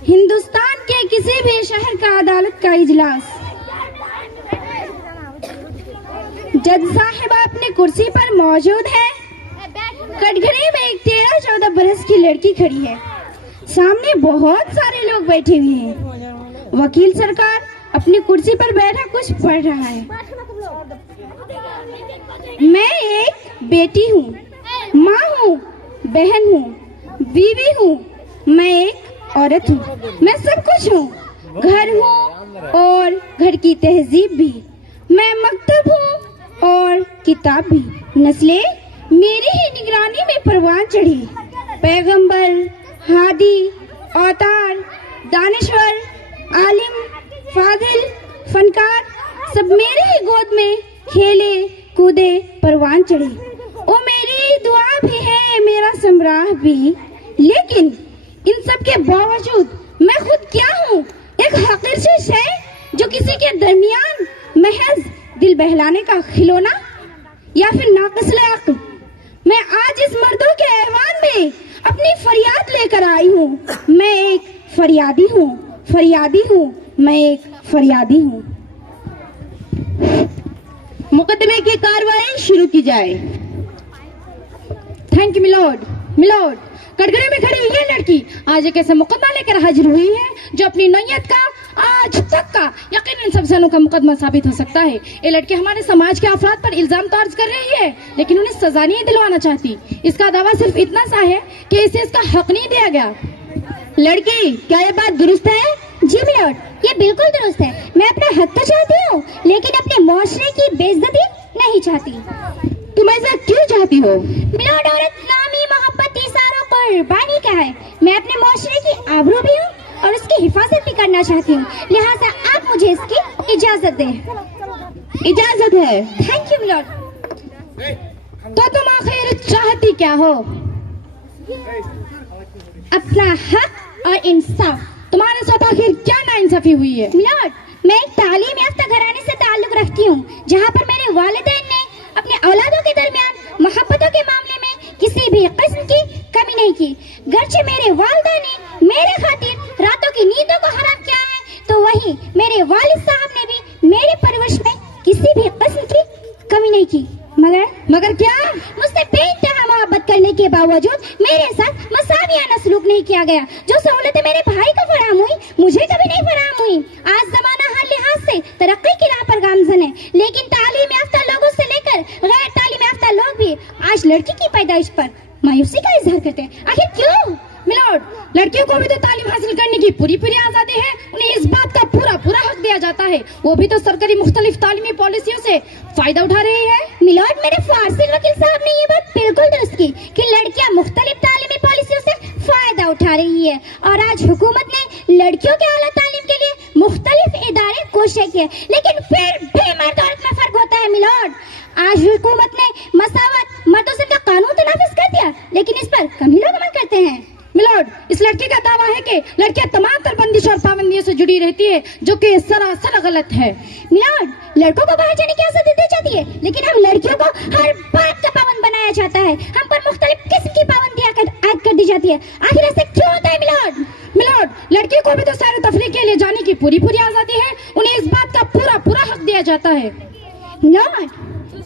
हिंदुस्तान के किसी भी शहर का अदालत का इजलास। जज साहिबा अपनी कुर्सी पर मौजूद है। कटघरे में एक 13-14 बरस की लड़की खड़ी है। सामने बहुत सारे लोग बैठे हुए हैं। वकील सरकार अपनी कुर्सी पर बैठा कुछ पढ़ रहा है। मैं एक बेटी हूँ, माँ हूँ, बहन हूँ, बीवी हूँ। मैं एक औरत हूँ। मैं सब कुछ हूँ। घर हूँ और घर की तहजीब भी। मैं मकतब हूँ और किताब भी। नस्लें मेरी ही निगरानी में परवान चढ़ी। पैगंबर, हादी, औतार, दानिश्वर, आलिम, फाजिल, फनकार सब मेरे ही गोद में खेले कूदे परवान चढ़े। ओ मेरी दुआ भी है, मेरा समराह भी। लेकिन इन सब के बावजूद मैं खुद क्या हूँ? एक हकीर सी शय जो किसी के दरमियान महज दिल बहलाने का खिलौना, या फिर नाक़िस अक्ल। मैं आज इस मर्दों के ऐवान में अपनी फरियाद लेकर आई हूँ। मैं एक फरियादी हूँ, फरियादी हूँ, मैं एक फरियादी हूँ। मुकदमे की कार्रवाई शुरू की जाए। Thank you milord. मिलोड, कटघरे में खड़ी ये लड़की आज एक ऐसा मुकदमा लेकर हाजिर हुई है जो अपनी नौयत का आज तक का यकीनन सबसे अनोखा मुकदमा साबित हो सकता है। ये लड़की हमारे समाज के अफराद पर इल्जाम तो अर्ज कर रही है, लेकिन उन्हें सजा नहीं दिलवाना चाहती। इसका दावा सिर्फ इतना सा है कि इसे इसका हक नहीं दिया गया। लड़की, क्या ये बात दुरुस्त है? जी मिलोड, ये बिल्कुल दुरुस्त है। मैं अपना हक तो चाहती हूँ, लेकिन अपने मुआशरे की बेइज्जती नहीं चाहती। तुम ऐसा क्यों चाहती हो? मिलोड, औरत नामी मोहब्बत इशारों कुर्बानी का है। मैं अपने मुआशरे की आबरू भी हूँ और उसकी हिफाजत भी करना चाहती हूँ। लिहाजा आप मुझे इसकी इजाजत दें। इजाजत है। Thank you milord. तो तुम आखिर चाहती क्या हो? अपना हक और इंसाफ। तुम्हारे साथ आखिर क्या नाइंसाफी हुई है? मिलोड, मैं एक तालीम याफ्ता घराने से ताल्लुक रखती हूँ, जहाँ पर मेरे वालिदैन ने अपने औलादों के दरमियान मोहब्बतों के मामले में किसी भी किस्म की कमी नहीं की। गर्चे मेरे वालिदा ने मेरे खातिर रातों की नींदों को हराम किया है, तो वहीं मेरे वालिद साहब ने भी मेरी परवरिश में किसी भी किस्म की कमी नहीं की। मगर क्या? मुझसे बेइंतहा मोहब्बत करने के बावजूद मेरे साथ मसावियाना सलूक नहीं किया गया। जो सहूलतें मेरे भाई को फराहम हुई, मुझे कभी नहीं फराहम हुई। आज जमाना हर लिहाज से तरक्की की राह पर गामजन है, लेकिन तालीम याफ्ता लोगों से लेकर गैर तालीम याफ्ता लोग भी आज लड़की की पैदाइश पर मायूसी का इजहार करते हैं। आखिर क्यों? मिलोड, लड़कियों को भी तो तालीम हासिल करने की पूरी आजादी है। उन्हें इस बात का पूरा हक दिया जाता है। वो भी तो सरकारी मुख्तलिफ तालीमी पॉलिसियों से फायदा उठा रही है। मिलोड, मेरे फासिल वकील साहब ने ये बात बिल्कुल दुरुस्त की कि लड़कियां मुख्तलिफ तालीमी पॉलिसियों से फायदा उठा रही है, और आज हुकूमत ने लड़कियों के आला तालीम के लिए मुख्तलिफ इदारे कोशिश किए, लेकिन फिर भी मर्द औरत में फर्क होता है। मिलोड, आज हुकूमत ने मसावत मर्दों से का कानून तो नाफिज कर दिया, लेकिन इस पर कम ही लोग अमल करते हैं। मिलोड, इस लड़की का दावा है कि लड़कियां तमाम तर बंदिश और पाबंदियों से जुड़ी रहती है, जो कि सरासर गलत है। मिलोड, लड़कों को बाहर जाने की आजादी दी जाती है, लेकिन हम लड़कियों को हर बात का पाबंद बनाया जाता है। हम पर मुख्तलिफ किस्म की पाबंदियां आयद कर दी जाती है। आखिर ऐसे क्यों होता है? मिलोड, लड़कियों को भी तो सैर तफरीह के लिए जाने की पूरी आजादी है। उन्हें इस बात का पूरा हक दिया जाता है। मिलोड,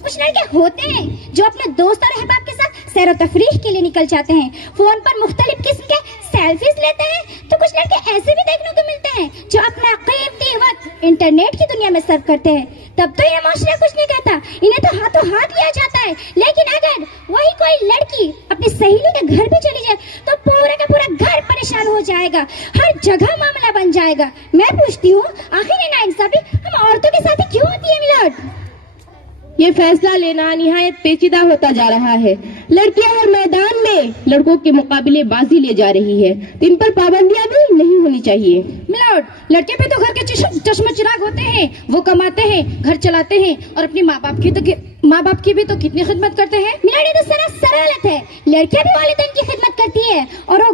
कुछ लड़के होते हैं जो अपने दोस्त और अहबाब के साथ सैर तफरीह के लिए निकल जाते हैं, फोन पर मुख्तलिफ किस्म के सेल्फीज लेते हैं। तो कुछ लड़के ऐसे भी देखने को मिलते हैं जो अपना कीमती वक्त इंटरनेट की दुनिया में सर्व करते हैं। तब तो ये माशरा कुछ नहीं कहता, इन्हें तो हाथों हाथ लिया जाता है। लेकिन अगर वही कोई लड़की अपनी सहेली के घर भी चली जाए, तो पूरा का पूरा घर परेशान हो जाएगा, हर जगह मामला बन जाएगा। मैं पूछती हूँ, आखिर ये नाइंसाफी हम औरतों के साथ ही क्यों होती है? मिलोड, ये फैसला लेना निहायत पेचीदा होता जा रहा है। लड़कियां हर मैदान में लड़कों के मुकाबले बाजी ले जा रही है, तो इन पर पाबंदियां भी नहीं होनी चाहिए। मिलोड, लड़के भी तो घर के चश्मा चिराग होते हैं। वो कमाते हैं, घर चलाते हैं, और अपने माँ बाप की भी तो कितनी खिदमत करते हैं। मिलोड, ये तो सरासर गलत है। लड़कियां भी वालिदैन की खिदमत करती है और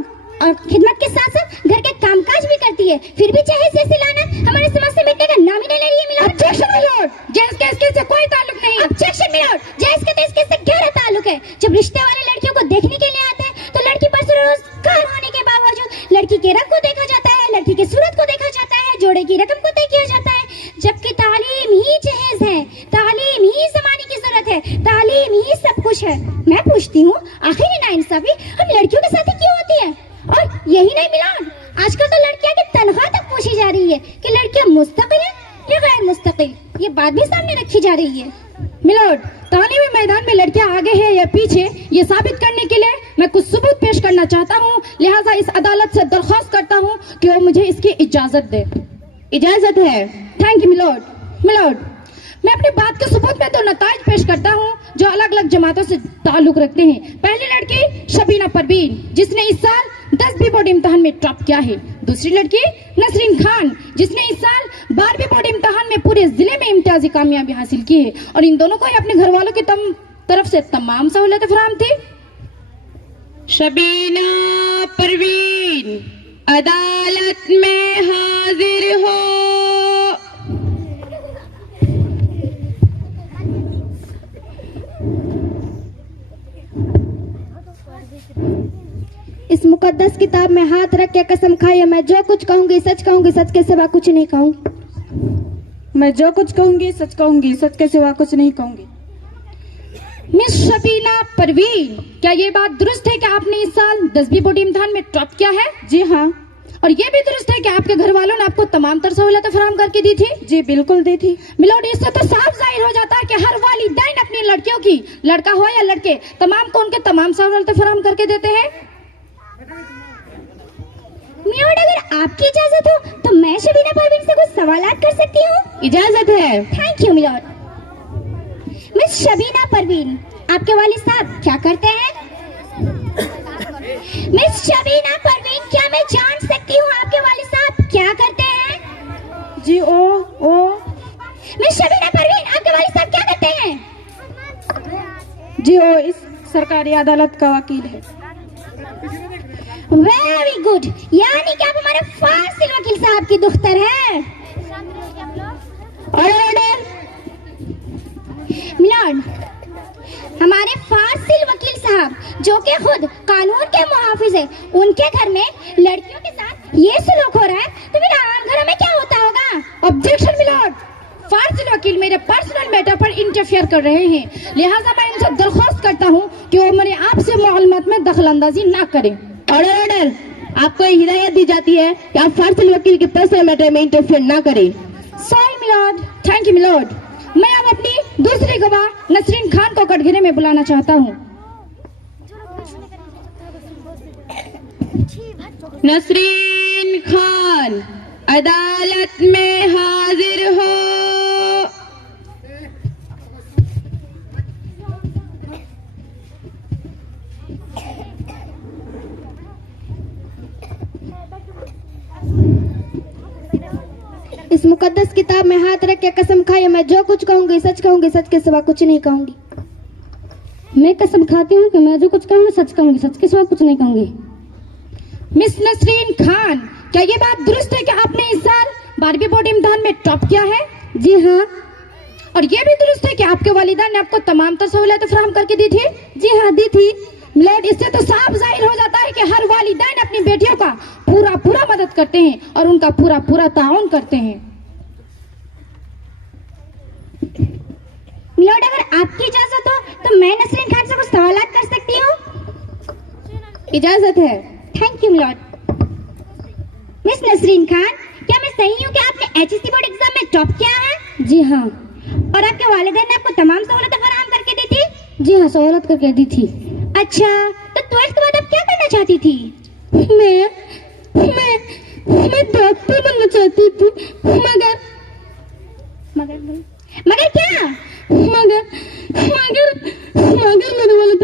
खिदमत के साथ साथ घर के कामकाज भी करती है, फिर भी चाहे जैसी लानत हमारे समाज से मिटने का नाम ही नहीं ले रही है। मिलोड, ऑब्जेक्शन मिलोड, जेस के से कोई ताल्लुक नहीं। ऑब्जेक्शन मिलोड, जेस के इसके से गहरा ताल्लुक है। जब रिश्ते वाले लड़कियों को देखने के लिए आते हैं, तो लड़की पर रोजगार होने के बावजूद लड़की के रंग को देखा जाता है, लड़की की सूरत को देखा जाता है, जोड़े की रकम को तय किया जाता है, जबकि तालीम ही जहेज है, तालीम ही जमाने की जरूरत है, तालीम ही सब कुछ है। मैं पूछती हूँ, आखिर ये नाइंसाफी हम लड़कियों के साथ ही क्यों होती है? और यही नहीं मिलान, आजकल तो लड़कियां की तनख्वाह तक पूछी जा रही है कि लड़कियां मुस्तकिल है या गैर मुस्तकिल, ये बात भी सामने रखी जा रही है। मिलोड, तालीमी मैदान में लड़कियां आगे है या पीछे, ये साबित करने के लिए मैं कुछ सबूत पेश करना चाहता हूँ। लिहाजा इस अदालत से दरख्वास्त करता हूँ कि वो मुझे इसकी इजाजत दे। इजाजत है। Thank you milord. मिलोड, मैं अपनी बात के सबूत में तो नताइज पेश करता हूँ जो अलग अलग जमातों से ताल्लुक रखते हैं। पहली लड़की शबीना परवीन, जिसने इस साल 10वीं बोर्ड इम्तिहान में टॉप किया है। दूसरी लड़की नसरीन खान, जिसने इस साल 12वीं बोर्ड इम्तिहान में पूरे जिले में इम्तियाजी कामयाबी हासिल की है और इन दोनों को ही अपने घर वालों की तरफ से तमाम सहूलतें फराहम थी। शबीना परवीन अदालत में हाजिर हो। इस मुकद्दस किताब में हाथ रख के कसम खाइए, मैं जो कुछ कहूंगी सच कहूंगी, सच के सिवा कुछ नहीं कहूंगी। मैं जो कुछ कहूंगी सच कहूंगी, सच के सिवा कुछ नहीं कहूंगी। मिस शबीना परवीन, क्या ये बात दुरुस्त है कि आपने इस साल 10वीं बोर्ड इम्तिहान में टॉप किया है? जी हाँ। और ये भी दुरुस्त है कि आपके घर वालों ने आपको तमाम तर सहूलतें फराहम करके दी थी? जी बिल्कुल दी थी। मिलोड, इससे तो साफ जाहिर हो जाता है कि हर वालिदैन अपनी लड़कियों की, लड़का हो या लड़के, तमाम को उनके तमाम सहूलतें फराहम करके देते हैं। मिलोड, अगर आपकी इजाजत हो तो मैं शबीना परवीन से कुछ सवालात कर सकती हूँ? इजाजत है। Thank you milord. Miss Shabina Parveen, आपके वालिद साहब क्या करते हैं? मिस शबीना परवीन, क्या मैं जान सकती हूँ आपके वालिद साहब क्या करते हैं? जी ओ मिस शबीना परवीन, आपके वालिद साहब क्या करते हैं? जी ओ इस सरकारी अदालत का वकील है। वेरी गुड, यानी कि आप हमारे फासिल वकील साहब की दुख्तर है। ऑर्डर। मिलोड, हमारे फासिल वकील साहब जो कि खुद कानून के मुहाफिज है, उनके घर में लड़कियों के साथ ये सलूक हो रहा है तो फिर आम घरों में क्या होता होगा? ऑब्जेक्शन मिलोड, फासिल वकील मेरे पर्सनल मैटर पर इंटरफियर कर रहे हैं, लिहाजा मैं इनसे दरख्वास्त करता हूँ कि वो मेरे आपसे मालूमात में दखलंदाजी ना करें। ऑर्डर। आपको हिदायत दी जाती है कि आप फासिल वकील के पर्सनल मैटर में इंटरफेयर ना करें। Sorry milord. Thank you milord. मैं अब अपनी दूसरी गवाह नसरीन खान को कटघरे में बुलाना चाहता हूँ। नसरीन खान अदालत में हाजिर हो। इस मुकद्दस किताब में हाथ रख के कसम खाइए, मैं जो कुछ कहूंगी सच कहूंगी, सच के सिवा कुछ नहीं कहूंगी। मैं कसम खाती हूँ कि मैं जो कुछ कहूँगी सच कहूँगी, सच के सिवा कुछ नहीं कहूँगी। मिस नसरीन खान, क्या ये बात दुरुस्त है कि आपने इस साल 12वीं बोर्ड इम्तिहान में टॉप किया है? जी हाँ। और ये भी दुरुस्त है कि आपके वालिदा ने आपको तमाम तर सहूलतें फराहम करके दी थी? जी हाँ दी थी। मिलोड, इससे तो साफ जाहिर हो जाता है कि हर वालिदैन अपनी बेटियों का पूरा मदद करते हैं और उनका पूरा ताउन करते हैं। मिलोड, अगर आपकी इजाजत हो तो मैं नसरीन खान से कुछ सवालात कर सकती हूँ? इजाजत है। Thank you milord. Miss Nasreen Khan, क्या मैं सही हूँ कि आपने HSC बोर्ड एग्जाम में टॉप किया है? जी हाँ। और आपके वालिदैन ने आपको तमाम सहूलतें फराहम करके दी थी? जी हाँ, सहूलत करके दी थी। अच्छा, तो 12th के बाद आप क्या करना चाहती थी? मैं डॉक्टर बनना चाहती थी, मगर क्या? मेरे वालिद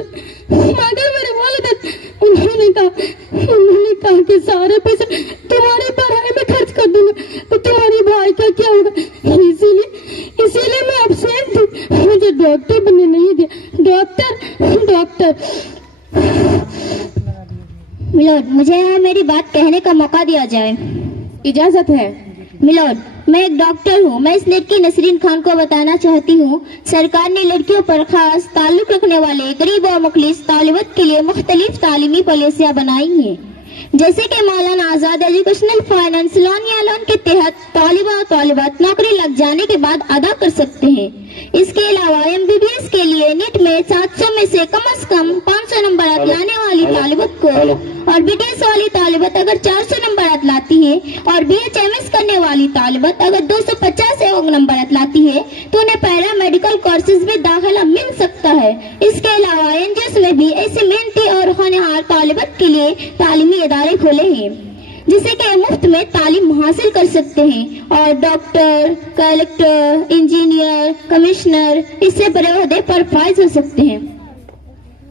उन्होंने कहा कि सारे पैसे तुम्हारी पढ़ाई में खर्च कर दूंगा तो तुम्हारी भाई का क्या होगा, इसीलिए मैं अपसेंट थी, मुझे डॉक्टर बनने नहीं दिया। डॉक्टर मिलोड, मुझे मेरी बात कहने का मौका दिया जाए। इजाजत है। मिलोड, मैं एक डॉक्टर हूँ। मैं इस लड़की नसरीन खान को बताना चाहती हूँ, सरकार ने लड़कियों पर खास ताल्लुक रखने वाले गरीब और मुखलिस तालिबात के लिए मुख्तलिफ तालीमी पॉलिसियाँ बनाई हैं। जैसे कि Maulana Azad educational finance loan या लोन के तहत तालिबा और तालिबात नौकरी लग जाने के बाद अदा कर सकते हैं। इसके अलावा MBBS के लिए नीट में 700 में से कम 500 नंबर लाने वाली तालिबत को और BDS वाली तालिबत अगर 400 नंबर लाती है और BHMS करने वाली तालिबत अगर 250 नंबर लाती है तो उन्हें पैरा मेडिकल कोर्सेज में दाखिला मिल सकता है। इसके अलावा NGOs में भी ऐसी मेहनती और होनहार तालिबत के लिए तालीमी इदारे खोले हैं जिससे कि मुफ्त में तालीम हासिल कर सकते हैं और डॉक्टर, कलेक्टर, इंजीनियर, कमिश्नर इससे बड़े ओहदे पर फाइज हो सकते हैं।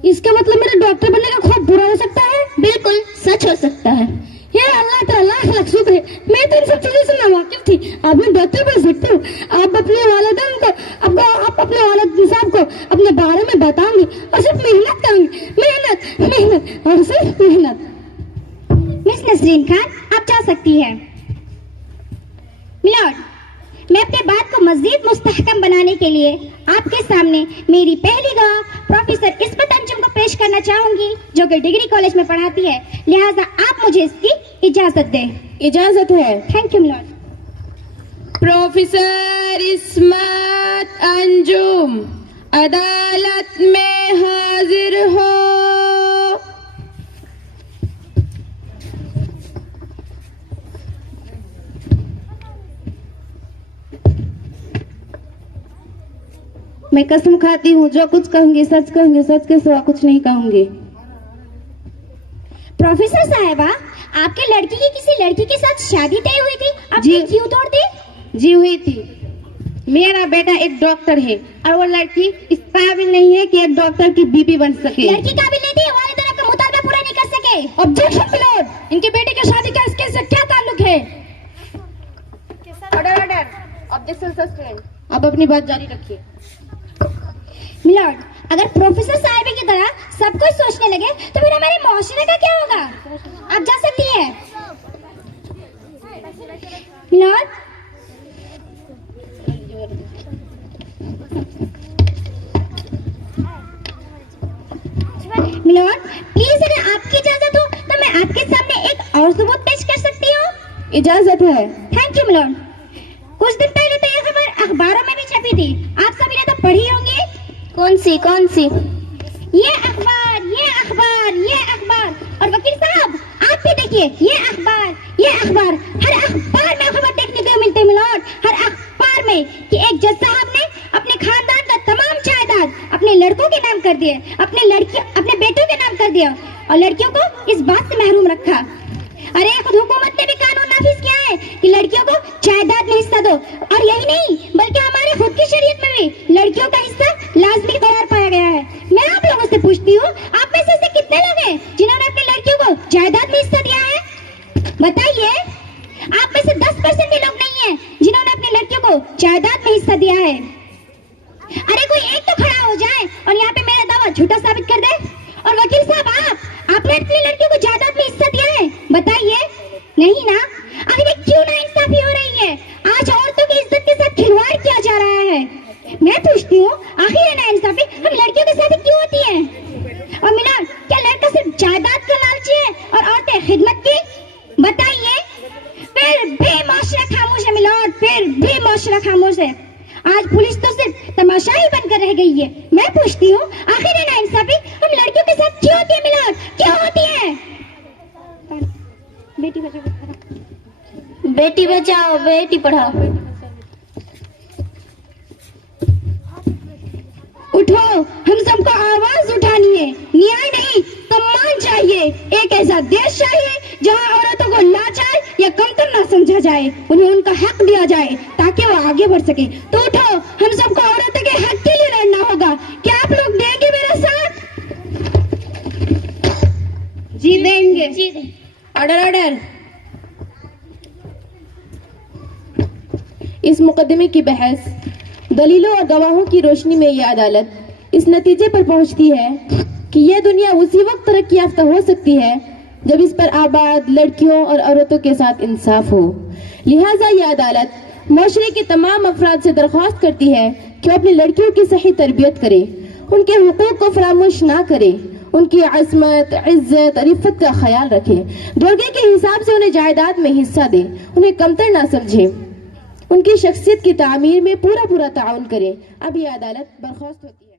इसका मतलब मेरा डॉक्टर बनने का ख्वाब पूरा हो सकता है? बिल्कुल सच हो सकता है। ये अल्लाह ताला लाख लाख शुक्र है, मैं तो इन सब चीजों से नावाकिफ थी। आप मैं डॉक्टर बन सकती हूँ। आप अपने वालिदैन को आप अपने वालिद साहब को अपने बारे में बताऊंगी और सिर्फ मेहनत करूंगी, मेहनत मेहनत और सिर्फ मेहनत। मिस नसरीन खान, आप जा सकती हैं। मिलॉर्ड, मैं अपने बात को मजीद मुस्तहकम बनाने के लिए आपके सामने मेरी पहली गवाह प्रोफेसर इस्मत अंजुम को पेश करना चाहूंगी जो कि डिग्री कॉलेज में पढ़ाती है, लिहाजा आप मुझे इसकी इजाजत दें। इजाजत है। Thank you milord. Professor Ismat Anjum अदालत में हाजिर हो। मैं कसम खाती हूँ जो कुछ कहूंगी सच कहूंगी, सच के सिवा कुछ नहीं कहूंगी। प्रोफेसर साहिबा, आपके लड़की की किसी लड़की के साथ शादी तय हुई थी, आपने क्यों तोड़ दी? जी हुई थी। मेरा बेटा एक डॉक्टर है और वो लड़की इस काबिल नहीं है कि एक डॉक्टर की बीबी बन सके। लड़की काबिल नहीं थी, वालिदैन का मुतालबा पूरा नहीं कर सके। ऑब्जेक्शन मिलॉर्ड, इनके बेटे की शादी का इसके से क्या ताल्लुक है? Order order, objection sustain. अब अपनी बात जारी रखिए। मिलॉर्ड, अगर प्रोफेसर साहिबा की तरह सब कुछ सोचने लगे तो फिर हमारे मुआशरे का क्या होगा? आप जा सकती हैं। मिलॉर्ड, मिलॉर्ड प्लीज अगर आपकी इजाजत हो तो मैं आपके सामने एक और सबूत पेश कर सकती हूँ। इजाजत है। Thank you milord. कुछ दिन पहले तो यह खबर अखबारों में भी छपी थी, आप सभी ने तो पढ़ी होंगी। कौन सी? ये अखबार, ये अखबार, ये अखबार। और वकील साहब आप भी देखिए, ये अखबार, ये अखबार। हर अखबार में खबर देखने को मिलती है मिलॉर्ड, हर अखबार में कि एक जज साहब ने अपने खानदान का तमाम जायदाद अपने लड़कों के नाम कर दिए, अपने बेटों के नाम कर दिया और लड़कियों को इस बात से महरूम रखा। अरे खुद हुकूमत ने भी कानून नाफिज किया है कि लड़कियों को जायदाद में हिस्सा दो, और यही नहीं बल्कि हमारे खुद की शरीयत में भी लड़कियों का हिस्सा लाजमी करार पाया गया है। मैं आप लोगों से पूछती हूँ, आप में से ऐसे कितने लोग हैं जिन्होंने अपनी लड़कियों को जायदाद में हिस्सा दिया है? बताइए। आप में से 10% भी लोग नहीं है जिन्होंने अपनी लड़कियों को जायदाद में हिस्सा दिया है। अरे कोई एक तो खड़ा हो जाए और यहाँ पे मेरा दावा झूठा साबित कर दे। और वकील साहब, आपने अपनी लड़कियों को जायदाद में हिस्सा दिया है? बताइए। नहीं ना? आखिर क्यों ना इंसाफी हो रही है? आज औरतों की इज्जत के साथ खिलवाड़ किया जा रहा है। मैं पूछती हूँ, आखिर ना इंसाफी हम लड़कियों के साथ क्यों होती है? और मिलॉर्ड, क्या लड़का सिर्फ जायदाद का लालची है और औरतें खिदमत की? बताइए। फिर भी माशरा खामोश है मिलॉर्ड, फिर भी माशरा खामोश है। आज पुलिस तो सिर्फ तमाशा ही बनकर रह गई है। मैं पूछती हूँ, आखिर ना इंसाफी हम लड़कियों के साथ क्यों होती है मिलॉर्ड, क्यों होती है? बेटी बचाओ बेटी पढ़ाओ। उठो, हम सबको आवाज उठानी है। न्याय नहीं, सम्मान चाहिए। एक ऐसा देश चाहिए जहाँ औरतों को लाचार या कमतर न समझा जाए, उन्हें उनका हक दिया जाए ताकि वो आगे बढ़ सके। तो उठो, हम सबको औरतों के हक के लिए लड़ना होगा। क्या आप लोग देंगे मेरा साथ? जी देंगे। Order order. इस मुकदमे की बहस, दलीलों और गवाहों की रोशनी में यह अदालत इस नतीजे पर पहुंचती है कि यह दुनिया उसी वक्त तरक्की याफ्ता हो सकती है जब इस पर आबाद लड़कियों और औरतों के साथ इंसाफ हो। लिहाजा यह अदालत माशरे के तमाम अफराद से दरख्वास्त करती है कि वो अपनी लड़कियों की सही तरबियत करें, उनके हुकूक को फरामोश ना करें उनकी अज़मत, इज्जत और इफ़्फ़त का ख्याल रखें। दरगे के हिसाब से उन्हें जायदाद में हिस्सा दें, उन्हें कमतर ना समझें, उनकी शख्सियत की तामीर में पूरा ताउन करें। अब ये अदालत बर्खास्त होती है।